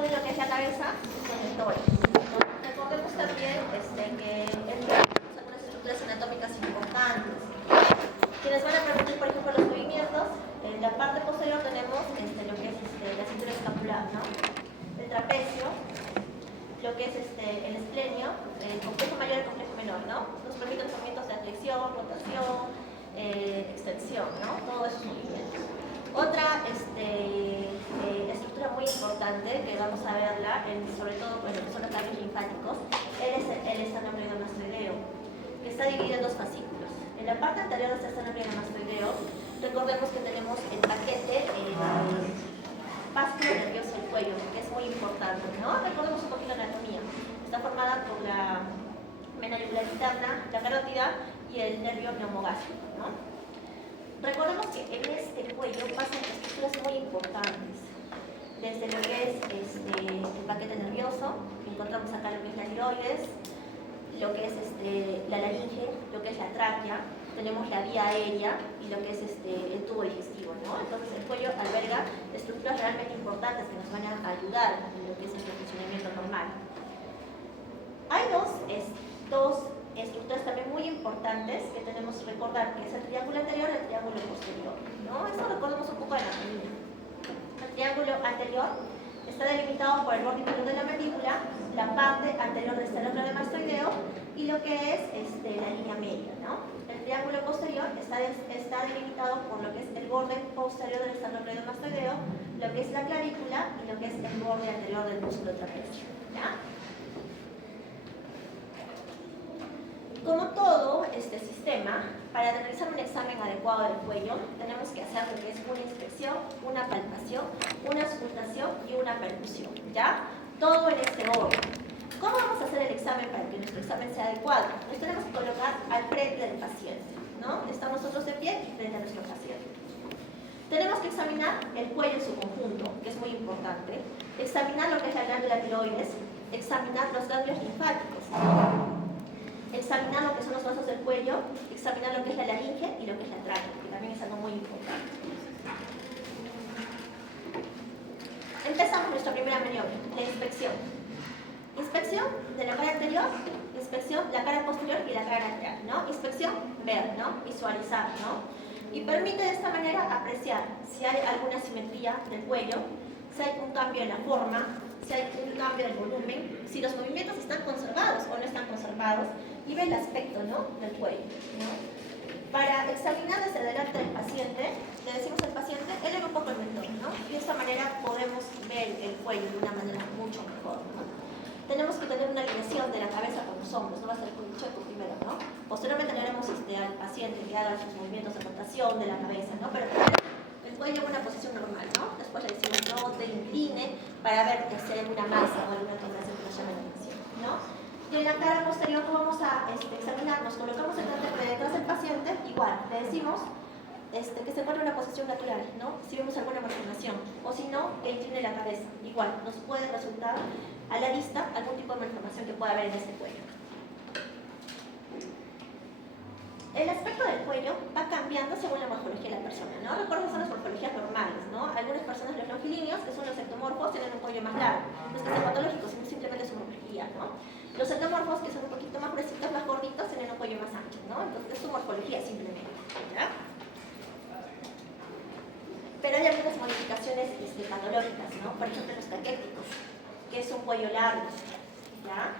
de lo que es la cabeza con el tórax, ¿no? Recordemos también que tenemos algunas estructuras anatómicas importantes. Quienes van a preguntar, por ejemplo, los movimientos, en la parte posterior tenemos lo que es la cintura escapular, ¿no? El trapecio, lo que es el esplenio, el complejo mayor y el complejo menor, ¿no? Nos permiten movimientos de flexión, rotación, extensión, ¿no? Todos esos movimientos. Otra estructura muy importante que vamos a verla, sobre todo con lo que son los ganglios linfáticos, es el esternocleidomastoideo, que está dividido en dos fascículos. En la parte anterior de este esternocleidomastoideo, recordemos que tenemos el paquete vascular nervioso del cuello, que es muy importante, ¿no? Recordemos un poquito la anatomía. Está formada por la vena yugular interna, la carótida y el nervio neumogástrico, ¿no? Recordemos que en este cuello pasan estructuras muy importantes, desde lo que es el paquete nervioso, encontramos acá lo que es la tiroides, lo que es la laringe, lo que es la tráquea, tenemos la vía aérea y lo que es el tubo digestivo, ¿no? Entonces el cuello alberga estructuras realmente importantes que nos van a ayudar en lo que es el funcionamiento normal. Hay dos estructuras también muy importantes que tenemos que recordar, que es el triángulo anterior y el triángulo posterior, ¿no? Esto recordemos un poco de anatomía. El triángulo anterior está delimitado por el borde inferior de la mandíbula, la parte anterior del esternocleidomastoideo y lo que es la línea media, ¿no? El triángulo posterior está delimitado por lo que es el borde posterior del esternocleidomastoideo, lo que es la clavícula y lo que es el borde anterior del músculo trapecio, ¿ya? Como todo este sistema, para realizar un examen adecuado del cuello, tenemos que hacer lo que es una inspección, una palpación, una auscultación y una percusión, ¿ya? Todo en este orden. ¿Cómo vamos a hacer el examen para que nuestro examen sea adecuado? Nos tenemos que colocar al frente del paciente, ¿no? Estamos nosotros de pie y frente a nuestro paciente. Tenemos que examinar el cuello en su conjunto, que es muy importante, examinar lo que es la glándula tiroides, examinar los ganglios linfáticos, examinar lo que son los vasos del cuello, examinar lo que es la laringe y lo que es la tráquea, que también es algo muy importante. Empezamos nuestra primera maniobra, la inspección. Inspección de la cara anterior, inspección la cara posterior y la cara lateral, ¿no? Inspección, ver, ¿no? Visualizar, ¿no? Y permite de esta manera apreciar si hay alguna simetría del cuello, si hay un cambio en la forma, si hay un cambio del volumen, si los movimientos están conservados o no están conservados, y ve el aspecto, ¿no?, del cuello, ¿no? Para examinar desde delante del paciente, le decimos al paciente, eleva un poco el mentón, ¿no? Y de esta manera podemos ver el cuello de una manera mucho mejor, ¿no? Tenemos que tener una alineación de la cabeza con los hombros, no va a ser con el checo primero, ¿no? Posteriormente le haremos al paciente que haga sus movimientos de rotación de la cabeza, ¿no? Pero primero el cuello en una posición normal, ¿no? Después le decimos no te incline para ver que si hay alguna masa o alguna contracción que nos llame la atención, ¿no? Y en la cara posterior vamos a examinar, nos colocamos el vértebra detrás del paciente, igual, le decimos que se encuentre en una posición natural, ¿no? Si vemos alguna malformación, o si no, que incline la cabeza, igual, nos puede resultar a la vista algún tipo de malformación que pueda haber en este cuello. El aspecto del cuello va cambiando según la morfología de la persona, ¿no? Recuerden que son las morfologías normales, ¿no? Algunas personas, los longilíneos, que son los ectomorfos, tienen un cuello más largo. Los que son patológicos, simplemente su morfología, ¿no? Los ectomorfos, que son un poquito más gruesitos, más gorditos, tienen un cuello más ancho, ¿no? Entonces es su morfología simplemente, ¿ya? Pero hay algunas modificaciones patológicas, ¿no? Por ejemplo, los caquéticos, que es un cuello largo, ¿ya?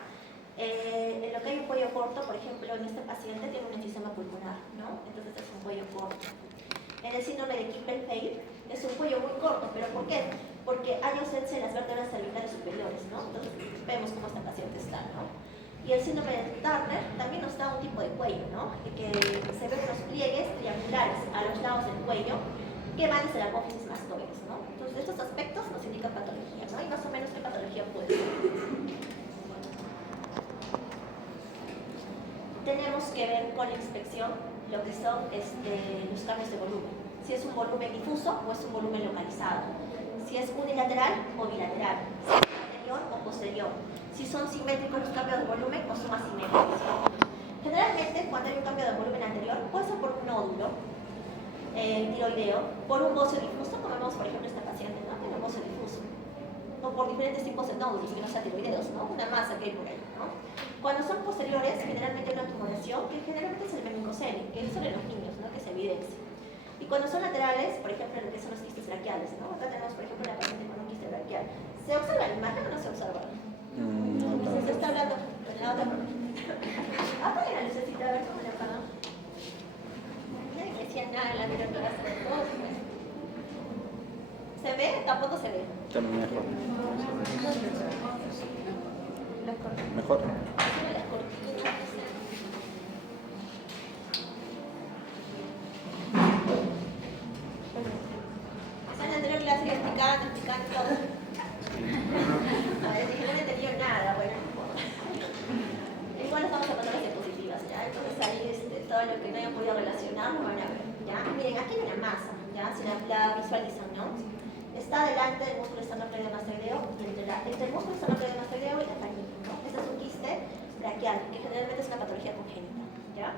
En lo que hay un cuello corto, por ejemplo, en este paciente tiene un enfisema pulmonar, ¿no? Entonces es un cuello corto. En el síndrome de Klippel-Feil es un cuello muy corto, ¿pero por qué? Porque hay ausencia en las vértebras cervicales superiores, ¿no? Entonces vemos cómo este paciente está, ¿no? Y el síndrome de Turner también nos da un tipo de cuello, ¿no? Que se ven unos pliegues triangulares a los lados del cuello que van desde la apófisis mastoides, ¿no? Entonces estos aspectos nos indican patología, ¿no? Y más o menos qué patología puede ser. Tenemos que ver con la inspección lo que son los cambios de volumen. Si es un volumen difuso o es un volumen localizado. Si es unilateral o bilateral. Si es anterior o posterior. Si son simétricos los cambios de volumen o son asimétricos. Generalmente, cuando hay un cambio de volumen anterior, puede ser por un nódulo tiroideo, por un bocio difuso, como vemos por ejemplo esta paciente, ¿no? Tiene un bocio difuso. O por diferentes tipos de nódulos que no sean tiroideos, ¿no? Una masa que hay por ahí, ¿no? Cuando son posteriores, generalmente hay una tumoración que generalmente es el meningocele, que es sobre los niños, ¿no? Que se evidencia. Y cuando son laterales, por ejemplo, lo que son los quistes braquiales, ¿no? Acá tenemos, por ejemplo, una paciente con un quiste braquial. ¿Se observa la imagen o no se observa? Se está hablando en la otra parte. Apaga la lucecita, a ver cómo la apagan. Nadie me decía nada en la anterior clase. ¿Se ve? Tampoco se ve. También mejor. Mejor. Las cortinas. En la anterior clase ya explicaban todo. A ver, dije, no he entendido nada, bueno, no importa. Igual estamos sacando las diapositivas, ¿ya? Entonces ahí todo lo que no hayan podido relacionar lo van a ver, ¿ya? Miren, aquí hay una masa, ¿ya? Si la visualizan, ¿no? Está delante del músculo esternocleidomastoideo y entre el músculo esternocleidomastoideo y la faringe, ¿no? Este es un quiste braquial, que generalmente es una patología congénita, ¿ya?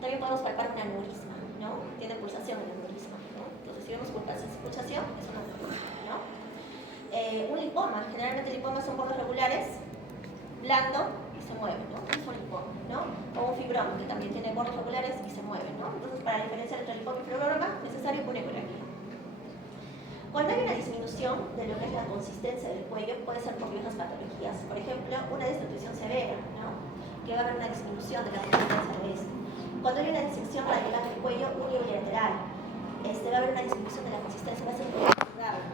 También podemos palpar un aneurisma, ¿no? Tiene pulsación el aneurisma, ¿no? Entonces, si vemos pulsación, es un aneurisma, ¿no? Un lipoma, generalmente lipomas son bordes regulares, blando y se mueven, ¿no? Es un lipoma, ¿no? O un fibroma, que también tiene bordes regulares y se mueven, ¿no? Entonces, para diferenciar entre lipoma y fibroma, es necesario una ecografía. Cuando hay una disminución de lo que es la consistencia del cuello, puede ser por diversas patologías. Por ejemplo, una desnutrición severa, ¿no? Que va a haber una disminución de la consistencia de esto. Cuando hay una disección radical del cuello unilateral, va a haber una disminución de la consistencia, va a ser muy grave.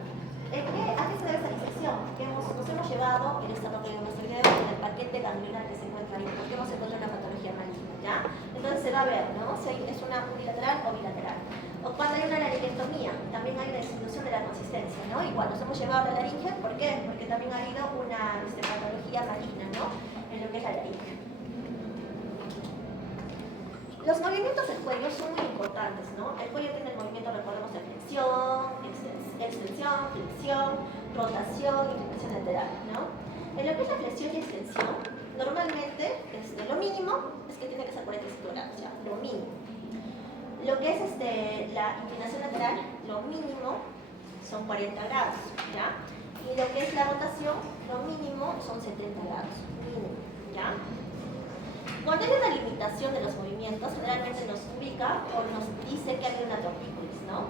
¿A qué se debe esta disección? Que nos hemos llevado el esternocleidomastoideo en el paquete ganglionar que se encuentra ahí, porque hemos encontrado una patología maligna, ¿ya? Entonces se va a ver, ¿no? Si es una unilateral o bilateral. O cuando hay una laringectomía, también hay una disminución de la consistencia, ¿no? Igual, nos hemos llevado a la laringe, ¿por qué? Porque también ha habido una patología maligna, ¿no? En lo que es la laringe. Los movimientos del cuello son muy importantes, ¿no? El cuello tiene el movimiento, recordemos, de flexión, extensión, flexión, rotación y flexión lateral, ¿no? En lo que es la flexión y extensión, normalmente lo mínimo es que tiene que ser 45 grados, ¿ya? Lo mínimo. Lo que es la inclinación lateral, lo mínimo son 40 grados, ¿ya? Y lo que es la rotación, lo mínimo son 70 grados, mínimo, ¿ya? Cuando hay una limitación de los movimientos, generalmente nos ubica o nos dice que hay una tortícolis, ¿no?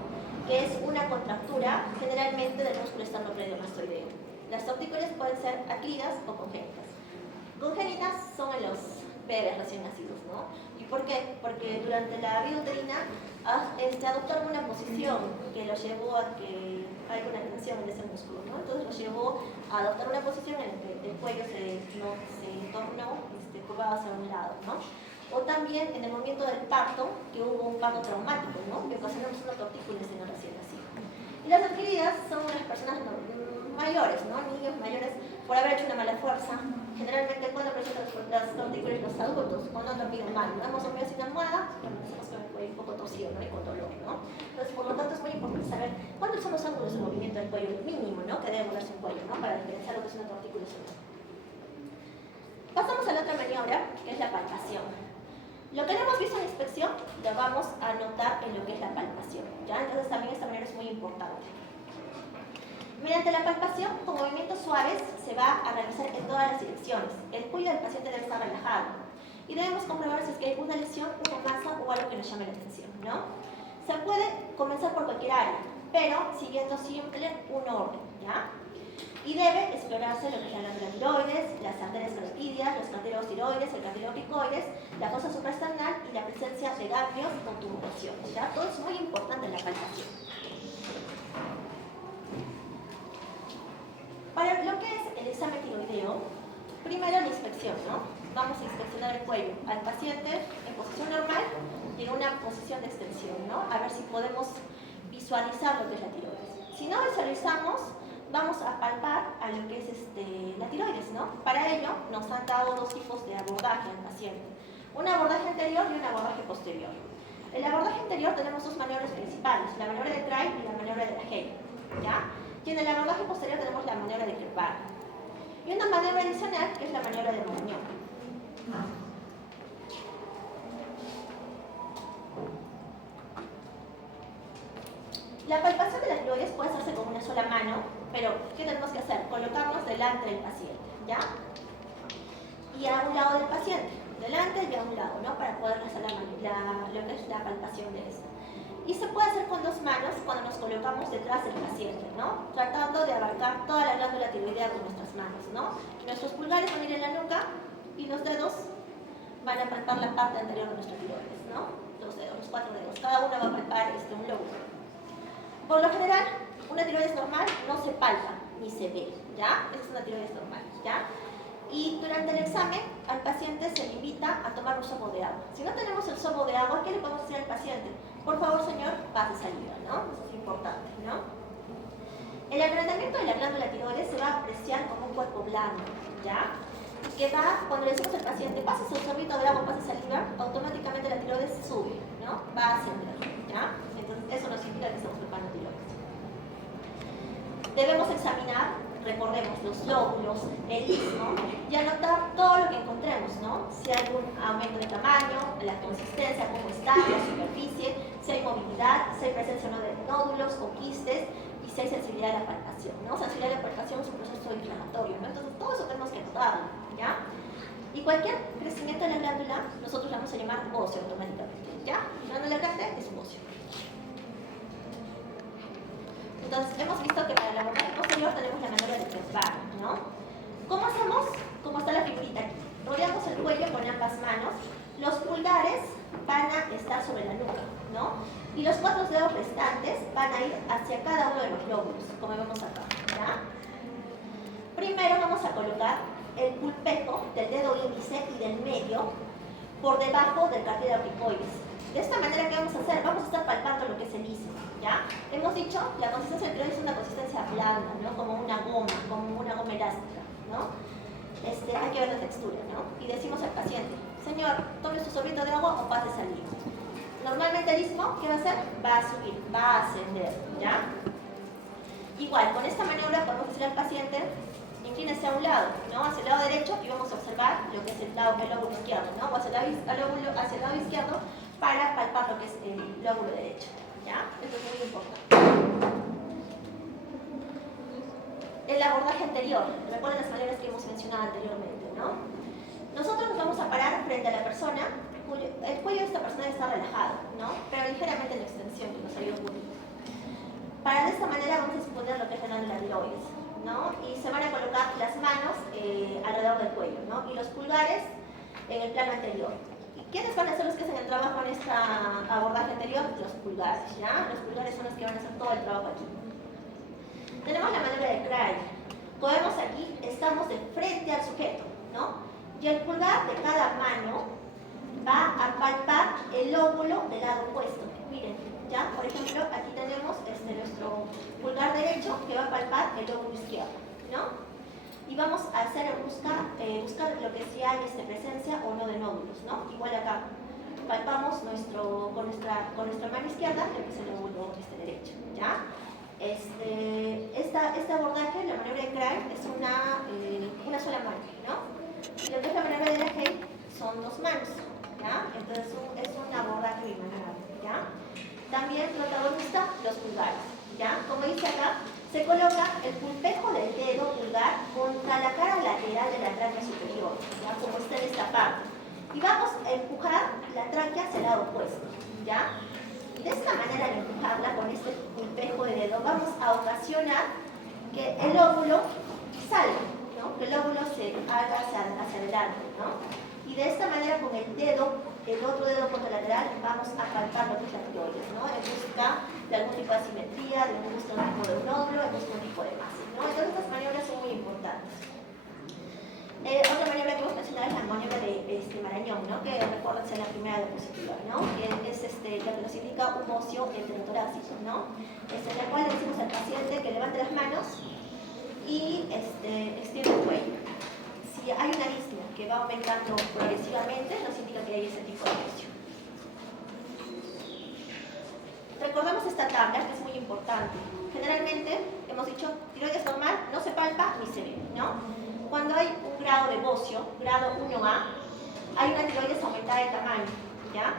Que es una contractura generalmente del músculo esternocleidomastoideo. Las tortícolis pueden ser adquiridas o congénitas. Congénitas son en los bebés recién nacidos, ¿no? ¿Y por qué? Porque durante la vida uterina adoptaron una posición que los llevó a que haya una tensión en ese músculo, ¿no? Entonces los llevó a adoptar una posición en la que el cuello se tornó curvado hacia un lado, ¿no? O también en el momento del parto, que hubo un parto traumático, ¿no? Que ocasionamos una tortícolis en el recién nacido. Y las adquiridas son unas personas mayores, ¿no? Niños mayores por haber hecho una mala fuerza. Generalmente cuando presentan las tortícolis los adultos, cuando han dormido mal, no hemos dormido sin almohada, bueno, hacemos con el cuello un poco torcido, ¿no? Y con dolor, ¿no? Entonces, por lo tanto, es muy importante saber cuáles son los ángulos de movimiento del cuello, el mínimo, ¿no? Que debe moverse un cuello, ¿no? Para diferenciar lo que es una tortícolis o no. Pasamos a la otra maniobra, que es la palpación. Lo que no hemos visto en la inspección, lo vamos a notar en lo que es la palpación, ¿ya? Entonces también esta manera es muy importante. Mediante la palpación, con movimientos suaves, se va a realizar en todas las direcciones. El cuello del paciente debe estar relajado. Y debemos comprobar si es que hay una lesión, una masa o algo que nos llame la atención, ¿no? Se puede comenzar por cualquier área, pero siguiendo siempre un orden, ¿ya? Y debe explorarse lo que es la glándula tiroides, las arterias carotídeas, los cartílagos tiroides, el cartílago picoides, la fosa supraesternal y la presencia de ganglios o tumoraciones, ¿ya? Todo es muy importante en la palpación. Para lo que es el examen tiroideo, primero la inspección, ¿no? Vamos a inspeccionar el cuello al paciente en posición normal y en una posición de extensión, ¿no? A ver si podemos visualizar lo que es la tiroides. Si no visualizamos, vamos a palpar a lo que es la tiroides, ¿no? Para ello nos han dado dos tipos de abordaje al paciente. Un abordaje anterior y un abordaje posterior. En el abordaje anterior tenemos dos maniobras principales, la maniobra de Try y la maniobra de la Hay, ¿ya? Y en el abordaje posterior tenemos la maniobra de Kirpan. Y una maniobra adicional que es la maniobra de Marañón. La palpación de la tiroides puede hacerse con una sola mano, pero ¿qué tenemos que hacer? Colocarnos delante del paciente, ¿ya? Y a un lado del paciente, delante y a un lado, ¿no? Para poder hacer lo que es la palpación de esto. Y se puede hacer con dos manos cuando nos colocamos detrás del paciente, ¿no? Tratando de abarcar toda la glándula tiroidea con nuestras manos, ¿no? Nuestros pulgares van a ir en la nuca y los dedos van a palpar la parte anterior de nuestra tiroides, ¿no? Los dedos, los 4 dedos. Cada uno va a palpar un lóbulo. Por lo general, una tiroides normal no se palpa ni se ve, ¿ya? Esa es una tiroides normal, ¿ya? Y durante el examen, al paciente se le invita a tomar un sorbo de agua. Si no tenemos el sorbo de agua, ¿qué le podemos decir al paciente? Por favor, señor, pase saliva, ¿no? Eso es importante, ¿no? El agrandamiento de la glándula tiroides se va a apreciar como un cuerpo blando, ¿ya? Que va, cuando le decimos al paciente, pase su sorbito de agua, pase saliva, automáticamente la tiroides sube, ¿no? Va a ascender, ¿ya? Entonces, eso nos indica que estamos preparando tiroides. Debemos examinar, recordemos, los lóbulos, el istmo, y anotar todo lo que encontremos, ¿no? Si hay un aumento de tamaño, la consistencia, cómo está, la superficie, si hay movilidad, si hay presencia o no de nódulos o quistes, y si hay sensibilidad a la palpación, ¿no? Sensibilidad a la palpación es un proceso inflamatorio, ¿no? Entonces, todo eso tenemos que anotarlo, ¿ya? Y cualquier crecimiento de la glándula, nosotros la vamos a llamar bocio automáticamente, ¿ya? La glándula grande es bocio. Entonces, hemos visto que para el abordaje posterior tenemos la maniobra de transbar, ¿no? ¿Cómo hacemos? Como está la figurita aquí. Rodeamos el cuello con ambas manos. Los pulgares van a estar sobre la nuca, ¿no? Y los 4 dedos restantes van a ir hacia cada uno de los lóbulos, como vemos acá, ¿ya? Primero vamos a colocar el pulpejo del dedo índice y del medio por debajo del cartílago cricoides. De esta manera, ¿qué vamos a hacer? Vamos a estar palpando lo que es el istmo, ¿ya? Hemos dicho, la consistencia del tiroides es una consistencia blanda, ¿no? Como una goma elástica, ¿no? Hay que ver la textura, ¿no? Y decimos al paciente, señor, tome su sorbito de agua o pase saliva. Normalmente el istmo, ¿qué va a hacer? Va a subir, va a ascender, ¿ya? Igual, con esta maniobra podemos decirle al paciente, inclínese a un lado, ¿no? Hacia el lado derecho y vamos a observar lo que es el lóbulo izquierdo, ¿no? O hacia el lado izquierdo para palpar lo que es el lóbulo derecho, ¿ya? Esto es muy importante. El abordaje anterior, recuerden las maneras que hemos mencionado anteriormente, ¿no? Nosotros nos vamos a parar frente a la persona, el cuello de esta persona está relajado, ¿no? Pero ligeramente en extensión, que nos ayuda un poquito. Para de esta manera vamos a exponer lo que es la glándula tiroides, ¿no? Y se van a colocar las manos alrededor del cuello, ¿no? Y los pulgares en el plano anterior. ¿Quiénes van a ser los que hacen el trabajo en este abordaje anterior? Los pulgares, ¿ya? Los pulgares son los que van a hacer todo el trabajo aquí. Tenemos la maniobra de Craig. Como vemos aquí, estamos de frente al sujeto, ¿no? Y el pulgar de cada mano va a palpar el lóbulo del lado opuesto. Miren, ¿ya? Por ejemplo, aquí tenemos nuestro pulgar derecho que va a palpar el lóbulo izquierdo, ¿no? Y vamos a hacer buscar lo que si hay presencia o no de nódulos, ¿no? Igual acá, palpamos con nuestra mano izquierda lo que es el lóbulo derecho, ¿ya? Este abordaje, la maniobra de Craig, es una sola mano, ¿no? Y lo que es la maniobra de la Hay son 2 manos, ¿ya? Entonces es un abordaje bimanual, ¿ya? También protagonista los pulgares, ¿ya? Como dice acá, se coloca el pulpejo del dedo pulgar contra la cara lateral de la tráquea superior, ¿ya? Como está en esta parte. Y vamos a empujar la tráquea hacia el lado opuesto, ¿ya? De esta manera, al empujarla con este pulpejo de dedo, vamos a ocasionar que el lóbulo salga, ¿no? Que el lóbulo se haga hacia adelante, ¿no? Y de esta manera, con el otro dedo contralateral, vamos a palpar lo que es la tiroides, ¿no? En busca de algún tipo de asimetría, de un tipo de un nódulo, en busca de un tipo de masa, ¿no? Entonces, estas maniobras son muy importantes. Otra maniobra que hemos mencionado es la maniobra de Marañón, ¿no? Que recuerden ser la primera diapositiva, ¿no? Que es la que nos indica un bocio enterotorácico, ¿no? En la cual le decimos al paciente que levante las manos y extiende el cuello. Si hay una disnea que va aumentando progresivamente, nos indica que hay ese tipo de bocio. Recordemos esta tabla, que es muy importante. Generalmente, hemos dicho, tiroides normal no se palpa ni se ve, ¿no? Cuando hay un grado de bocio, grado 1A, hay una tiroides aumentada de tamaño, ¿ya?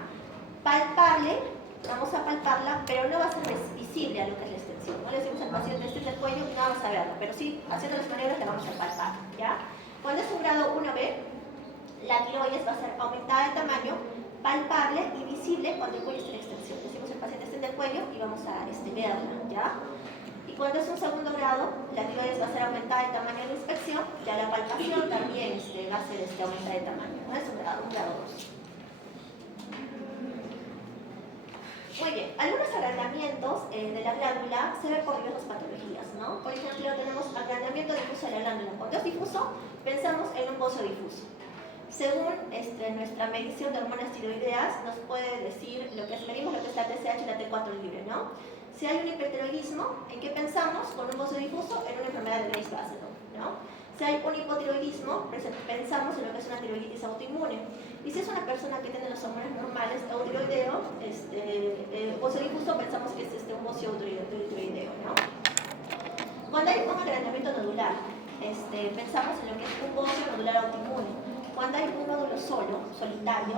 Palparle Vamos a palparla, pero no va a ser visible a lo que es la extensión. No le decimos al paciente extiende el cuello y no vamos a verla, pero sí, haciendo las maniobras la vamos a palpar, ¿ya? Cuando es un grado 1B, la tiroides va a ser aumentada de tamaño, palpable y visible cuando el cuello está en extensión. Decimos el paciente extiende el cuello y vamos a verla, ¿ya? Y cuando es un segundo grado, la tiroides va a ser aumentada de tamaño en la inspección, ya la palpación también va a ser aumentada de tamaño. No es un grado 2. Muy bien, algunos agrandamientos de la glándula se ven por diversas patologías, ¿no? Por ejemplo, tenemos agrandamiento difuso de la glándula. Cuando es difuso, pensamos en un bocio difuso. Según nuestra medición de hormonas tiroideas, nos puede decir medimos lo que es la TSH y la T4 libre, ¿no? Si hay un hipertiroidismo, ¿en qué pensamos? Con un bocio difuso en una enfermedad de Graves-Basedow, ¿no? Si hay un hipotiroidismo, pensamos en lo que es una tiroiditis autoinmune. Y si es una persona que tiene los hormonas normales, eutiroideo, bocio difuso, pensamos que es un bocio eutiroideo, ¿no? Cuando hay un agrandamiento nodular, pensamos en lo que es un bocio nodular autoinmune. Cuando hay un nódulo solitario,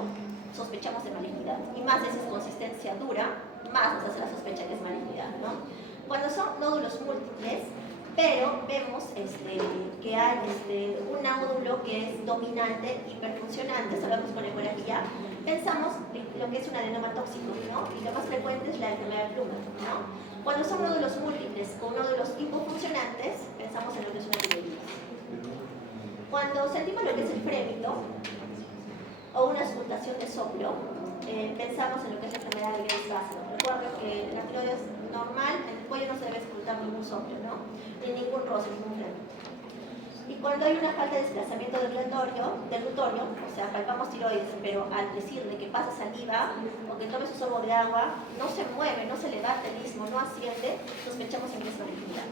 sospechamos de malignidad. Y más esa es consistencia dura, más nos hace la sospecha que es malignidad, ¿no? Cuando son nódulos múltiples, pero vemos que hay un nódulo que es dominante, hiperfuncionante, sabemos con ecografía, pensamos en lo que es un adenoma tóxico, ¿no? Y lo más frecuente es la enfermedad de Blumer, ¿no? Cuando son nódulos múltiples con nódulos hipofuncionantes, pensamos en lo que es una tiroiditis. Cuando sentimos lo que es el frémito o una auscultación de soplo, pensamos en lo que es la enfermedad de Graves-Basedow. Recuerden que la tiroides normal, en el cuello no se debe auscultar ningún soplo, ¿no? Ni ningún roce, ningún frémito. Y cuando hay una falta de desplazamiento del utorio, o sea, palpamos tiroides, pero al decirle que pasa saliva o que tome su sorbo de agua, no se mueve, no se levanta el istmo, no asciende, sospechamos en que es malignidad.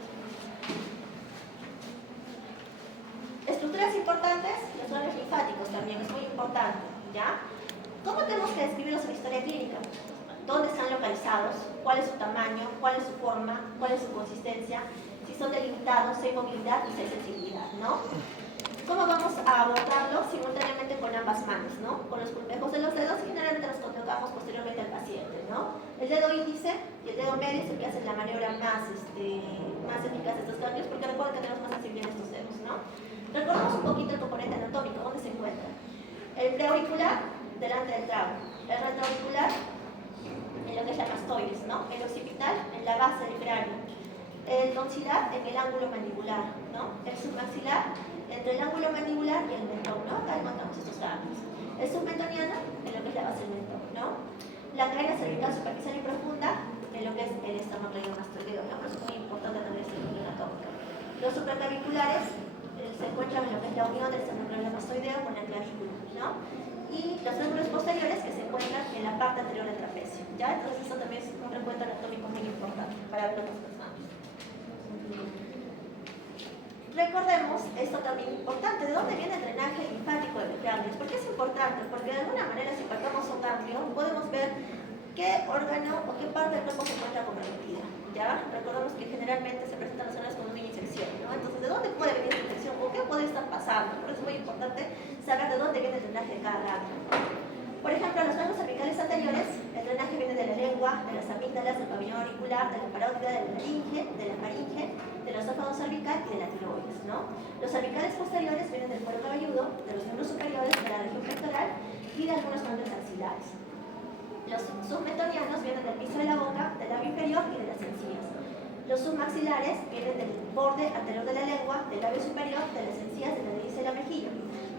Estructuras importantes, los ganglios linfáticos también, es muy importante, ¿ya? ¿Cómo tenemos que describirlos en historia clínica? ¿Dónde están localizados? ¿Cuál es su tamaño? ¿Cuál es su forma? ¿Cuál es su consistencia? Si son delimitados, si hay movilidad y si hay sensibilidad, ¿no? ¿Cómo vamos a abordarlo? Simultáneamente con ambas manos, ¿no? Con los pulpejos de los dedos y generalmente los colocamos posteriormente al paciente, ¿no? El dedo índice y el dedo medio es el que hacen la maniobra más eficaz de estos ganglios, porque recuerden que tenemos más sensibilidad en estos dedos, ¿no? Recordemos un poquito el componente anatómico, ¿dónde se encuentra? El preauricular, delante del trago. El retroauricular, en lo que es la mastoides, ¿no? El occipital, en la base del cráneo. El tonsilar, en el ángulo mandibular, ¿no? El submaxilar, entre el ángulo mandibular y el mentón, ¿no? Acá encontramos estos ganglios. El submentoniano, en lo que es la base del mentón, ¿no? La cadena cervical superficial y profunda, en lo que es el esternocleidomastoideo, ¿no? Por eso es muy importante también este núcleo anatómico. Los supraclaviculares se encuentran en lo que es la unión del esternocleidomastoideo con la clavícula, ¿no? Y los ángulos posteriores que se encuentran en la parte anterior del trapecio, ¿ya? Entonces eso también es un recuento anatómico muy importante para ver los personajes. Recordemos esto también importante, ¿de dónde viene el drenaje linfático de los ganglios? ¿Por qué es importante? Porque de alguna manera si palpamos un ganglio podemos ver qué órgano o qué parte del cuerpo se encuentra comprometida, ¿ya? Recordemos que generalmente se presentan las zonas con una infección, ¿no? Entonces, ¿de dónde puede venir esta infección o qué puede estar pasando? Por eso es muy importante saber de dónde viene el drenaje de cada ganglio. Por ejemplo, en los ganglios cervicales anteriores, el drenaje viene de la lengua, de las amígdalas, del pabellón auricular, de la parótida, de la faringe, del esófago cervical y de la tiroides, ¿no? Los cervicales posteriores vienen del cuero cabelludo, de los miembros superiores, de la región pectoral y de algunos ganglios axilares. Los submentonianos vienen del piso de la boca, del labio inferior y de las encías. Los submaxilares vienen del borde anterior de la lengua, del labio superior, de las encías, de la nariz y de la mejilla.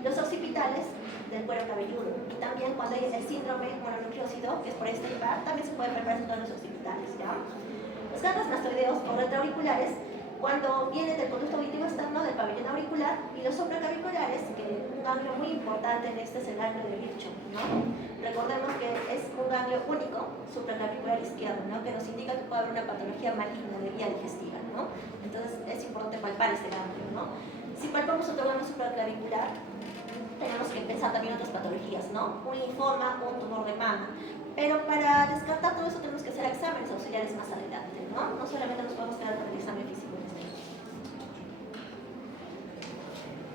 Los occipitales del cuero cabelludo. Y también cuando hay el síndrome mononucleósido, que es por este par, también se puede palpar en todos los occipitales, ¿ya? Los ganglios mastoideos o retroauriculares, cuando vienen del conducto auditivo externo del pabellón auricular, y los supraclaviculares, que un ganglio muy importante en este es el ganglio de Virchow, ¿no? Recordemos que es un ganglio único, supraclavicular izquierdo, ¿no? Que nos indica que puede haber una patología maligna de vía digestiva, ¿no? Entonces es importante palpar este ganglio, ¿no? Si palpamos otro ganglio supraclavicular, tenemos que pensar también en otras patologías, ¿no? Un linfoma, un tumor de mama. Pero para descartar todo eso tenemos que hacer exámenes auxiliares más adelante, ¿no? No solamente nos podemos quedar con el examen físico.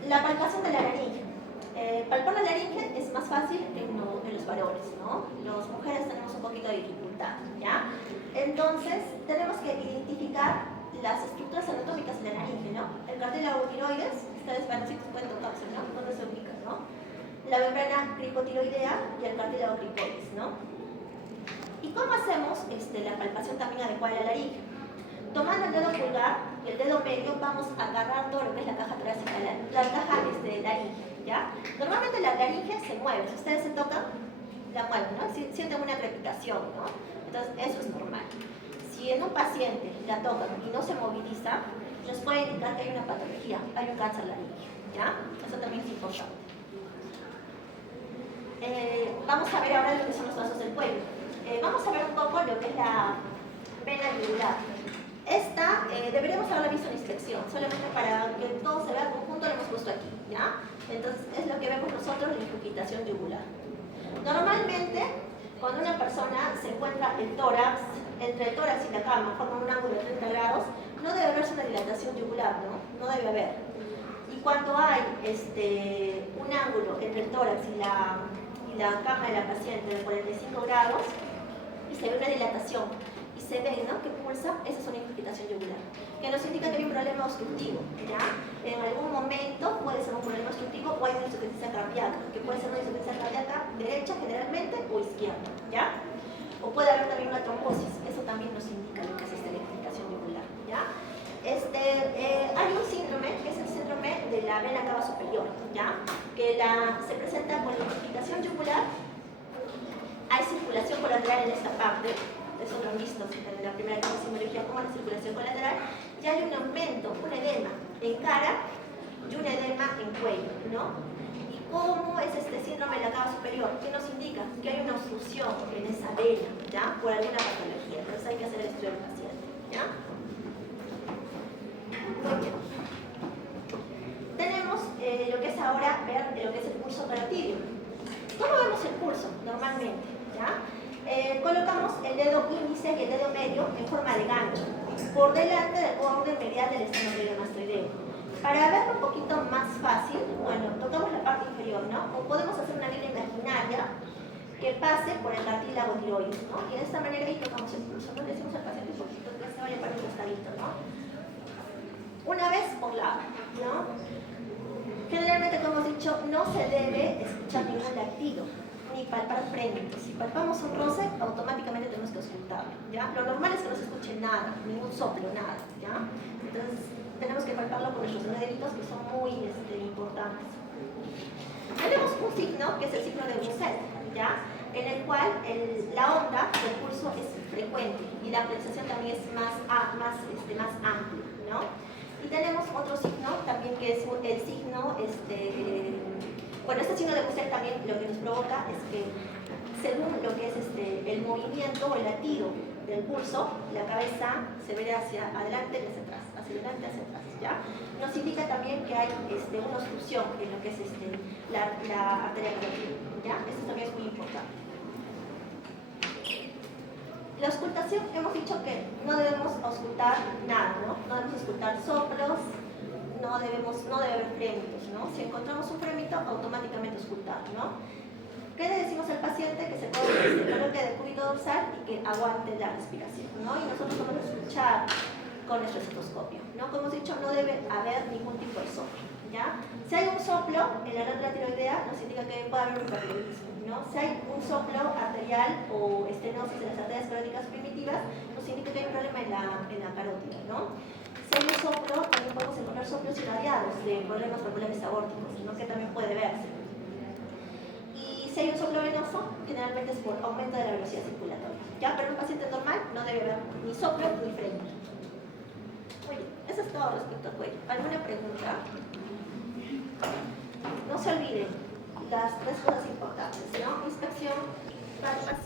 La palpación de la laringe. Palpar la laringe es más fácil fácil en los varones, ¿no? Las mujeres tenemos un poquito de dificultad, ¿ya? Entonces, tenemos que identificar las estructuras anatómicas de la laringe, ¿no? El cartílago tiroides, ustedes varoncitos pueden tocarse, ¿no? ¿Dónde se ubican, no? La membrana cricotiroidea y el cartílago cricoides, ¿no? ¿Y cómo hacemos la palpación también adecuada de la laringe? Tomando el dedo pulgar y el dedo medio, vamos a agarrar todo lo que es la caja torácica, la caja laringe, ¿ya? Normalmente la laringe se mueve, si ustedes se tocan, la mueven, ¿no? Sienten una crepitación, ¿no? Entonces, eso es normal. Si en un paciente la tocan y no se moviliza, nos puede indicar que hay una patología, hay un cáncer laringe, ¿ya? Eso también es importante. Vamos a ver ahora lo que son los vasos del cuello. Vamos a ver un poco lo que es la vena yugular. Esta deberíamos haberla visto en inspección, solamente para que todo se vea conjunto lo hemos puesto aquí, ¿ya? Entonces es lo que vemos nosotros, la infiltración yugular. Normalmente, cuando una persona se encuentra el tórax, entre el tórax y la cama, forma un ángulo de 30 grados, no debe haberse una dilatación yugular, ¿no? No debe haber. Y cuando hay un ángulo entre el tórax y la cama de la paciente de 45 grados, y se ve una dilatación, y se ve, ¿no?, que pulsa, esa es una infiltración yugular, que nos indica que hay un problema obstructivo, ¿ya? En algún momento puede ser un problema obstructivo o hay una insuficiencia cardíaca, que puede ser una insuficiencia cardíaca derecha generalmente o izquierda, ¿ya? O puede haber también una trombosis, eso también nos indica lo que es la infiltración yugular, ¿ya? Hay un síndrome, que es el síndrome de la vena cava superior, ¿ya? Que se presenta con la infiltración yugular, hay circulación colateral en esta parte, eso lo han visto en la primera kinesiología como la circulación colateral, y hay un aumento, un edema en cara y un edema en cuello, ¿no? ¿Y cómo es este síndrome de la cava superior? ¿Qué nos indica? Que hay una obstrucción en esa vena, ¿ya? Por alguna patología, entonces hay que hacer el estudio del paciente, ¿ya? Muy bien. Tenemos lo que es ahora ver lo que es el pulso carotídeo. ¿Cómo vemos el pulso normalmente? ¿Ya? Colocamos el dedo índice y el dedo medio en forma de gancho, por delante del borde medial del esternocleidomastoideo. Para verlo un poquito más fácil, bueno, tocamos la parte inferior, ¿no? O podemos hacer una línea imaginaria que pase por el cartílago tiroides, ¿no? Y de esta manera ahí tocamos el pulso. No le decimos al paciente un poquito que se vaya para el costadito, ¿no? Una vez por lado, ¿no? Generalmente, como hemos dicho, no se debe escuchar ningún latido, ni palpar frente. Si palpamos un roce, automáticamente tenemos que auscultarlo, ¿ya? Lo normal es que no se escuche nada, ningún soplo, nada, ¿ya? Entonces, tenemos que palparlo con nuestros deditos, que son muy importantes. Tenemos un signo, que es el signo de Brusset, ¿ya? En el cual la onda del pulso es frecuente y la pulsación también es más amplia, ¿no? Y tenemos otro signo también que es el signo, bueno, este signo de Brusset también lo que nos provoca es que según lo que es el movimiento o el latido del pulso, la cabeza se ve hacia adelante y hacia atrás, hacia adelante y hacia atrás, ¿ya? Nos indica también que hay una obstrucción en lo que es la arteria carotídea, ¿ya? Esto también es muy importante. La auscultación, hemos dicho que no debemos auscultar nada, ¿no? No debemos auscultar soplos, no debe haber fremitos, ¿no? Si encontramos un fremito, automáticamente auscultar, ¿no? ¿Qué le decimos al paciente? Que se coloque de cúbito dorsal y que aguante la respiración, ¿no? Y nosotros vamos a escuchar con nuestro estetoscopio, ¿no? Como hemos dicho, no debe haber ningún tipo de soplo, ¿ya? Si hay un soplo en la glándula tiroidea, nos indica que puede haber un hipertiroidismo, ¿no? Si hay un soplo arterial o estenosis en las arterias caróticas primitivas, nos indica que hay un problema en la carótida, ¿no? Si hay un soplo, también podemos encontrar soplos irradiados de problemas valvulares aórticos, ¿no? Que también puede verse. Y si hay un soplo venoso, generalmente es por aumento de la velocidad circulatoria, ¿ya? Pero en un paciente normal no debe haber ni soplo ni freno. Muy bien, eso es todo respecto al cuello. ¿Alguna pregunta? No se olviden las tres cosas importantes, ¿no? Inspección, palpación.